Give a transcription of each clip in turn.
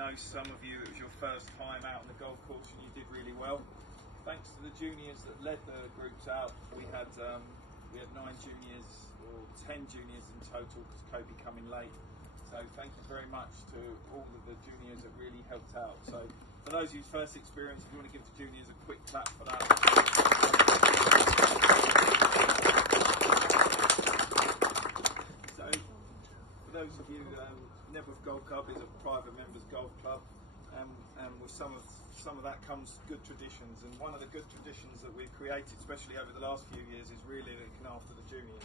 know some of you, it was your first time out on the golf course and you did really well. Thanks to the juniors that led the groups out, we had 9 juniors or 10 juniors in total because Kobe coming late. So thank you very much to all of the juniors that really helped out. So for those whose first experience, if you want to give the juniors a quick clap for that. So for those of you, Nebworth Golf Club is a private members golf club, and with some of that comes good traditions. And one of the good traditions that we've created, especially over the last few years, is really looking after the juniors.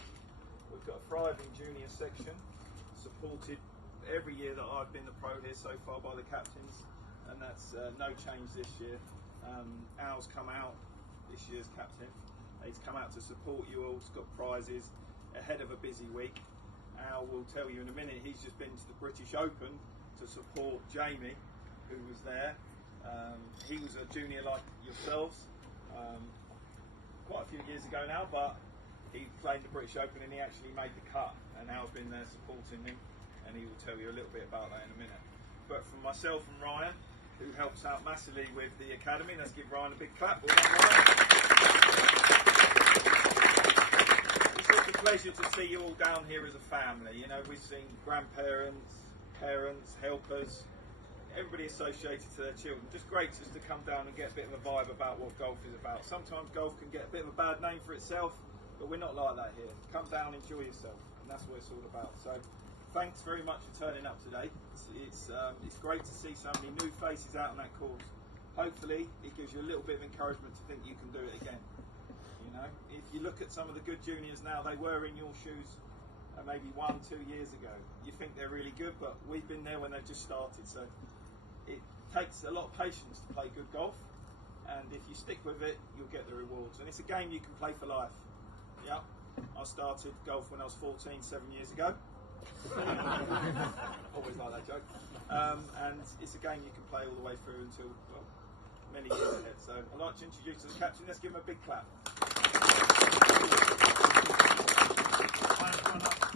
We've got a thriving junior section, supported every year that I've been the pro here so far by the captains, and that's no change this year. Al's come out, this year's captain. He's come out to support you all. He's got prizes ahead of a busy week. Al will tell you in a minute, he's just been to the British Open to support Jamie, who was there. He was a junior like yourselves, quite a few years ago now, but he played the British Open and he actually made the cut, and Al's been there supporting him, and he will tell you a little bit about that in a minute. But from myself and Ryan, who helps out massively with the academy, let's give Ryan a big clap. Well done, Ryan. It's a pleasure to see you all down here as a family. You know, we've seen grandparents, parents, helpers, everybody associated to their children. Just great just to come down and get a bit of a vibe about what golf is about. Sometimes golf can get a bit of a bad name for itself, but we're not like that here. Come down, enjoy yourself, and that's what it's all about. So thanks very much for turning up today. It's great to see so many new faces out on that course. Hopefully it gives you a little bit of encouragement to think you can do it again. You know, if you look at some of the good juniors now, they were in your shoes maybe 1-2 years ago. You think they're really good, but we've been there when they've just started. So it takes a lot of patience to play good golf, and if you stick with it, you'll get the rewards. And it's a game you can play for life. Yeah, I started golf when I was 14, 7 years ago. Always like that joke. And it's a game you can play all the way through until, well, many years ahead. So I'd like to introduce the captain. Let's give him a big clap.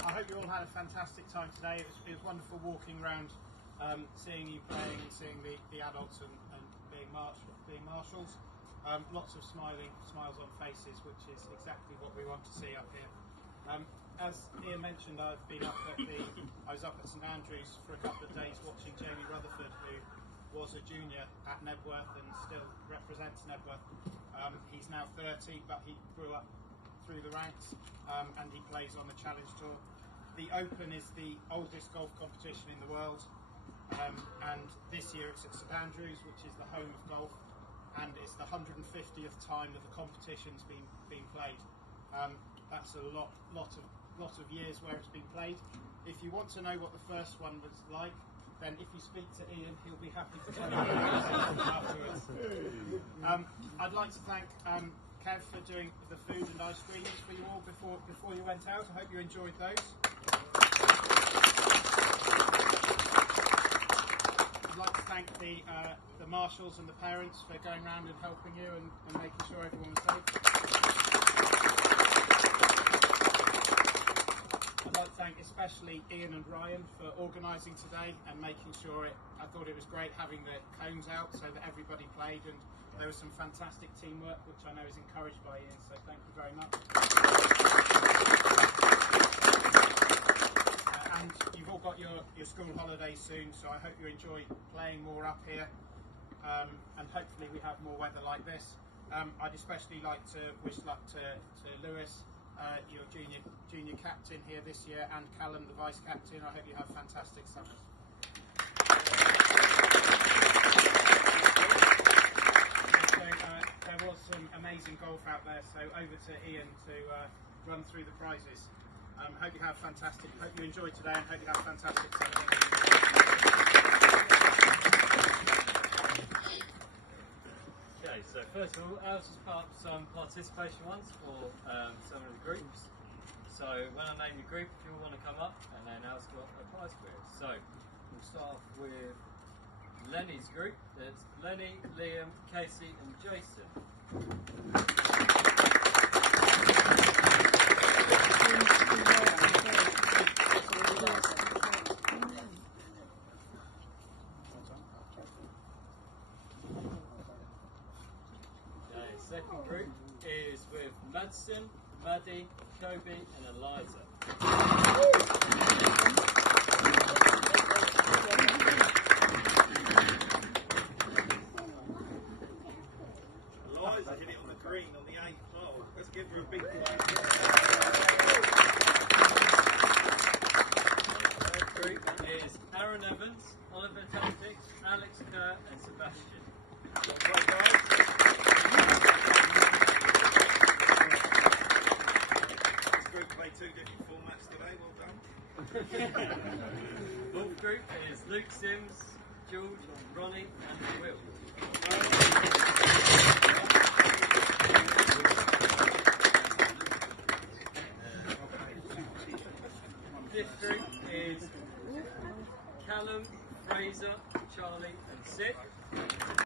I hope you all had a fantastic time today. It was wonderful walking around, seeing you playing, and seeing the adults and being marshals. Lots of smiles on faces, which is exactly what we want to see up here. As Ian mentioned, I was up at St Andrews for a couple of days watching Jamie Rutherford, who was a junior at Nebworth and still represents Nebworth. He's now 30, but he grew up through the ranks, and he plays on the Challenge Tour. The Open is the oldest golf competition in the world, and this year it's at St Andrews, which is the home of golf, and it's the 150th time that the competition's been played. That's a lot of years where it's been played. If you want to know what the first one was like, then if you speak to Ian, he'll be happy to tell you afterwards. I'd like to thank Kev for doing the food and ice creams for you all before you went out. I hope you enjoyed those. I'd like to thank the marshals and the parents for going around and helping you and making sure everyone was safe. I'd like to thank especially Ian and Ryan for organising today and making sure I thought it was great having the cones out so that everybody played, and there was some fantastic teamwork, which I know is encouraged by Ian, so thank you very much. And you've all got your school holidays soon, so I hope you enjoy playing more up here, and hopefully we have more weather like this. I'd especially like to wish luck to Lewis, your junior captain here this year, and Callum, the vice captain. I hope you have fantastic summers. So, there was some amazing golf out there, so over to Ian to run through the prizes. Hope you have fantastic. Hope you enjoyed today, and hope you have fantastic summers. Okay, so first of all, Alice has put up some participation ones for some of the groups. So when I name the group, if you all want to come up, and then Alice got a prize for it. So we'll start off with Lenny's group. That's Lenny, Liam, Casey, and Jason. second group is with Madsen, Maddie, Kobe and Eliza. Eliza hit it on the green on the 8th hole. Let's give her a big one. Third group is Aaron Evans, Oliver Tactic, Alex Kerr and Sebastian. Well, guys. This group played 2 different formats today. Well done. Fourth group is Luke Sims, George, Ronnie and Will. Fifth group is Callum, Fraser, Charlie and Sid.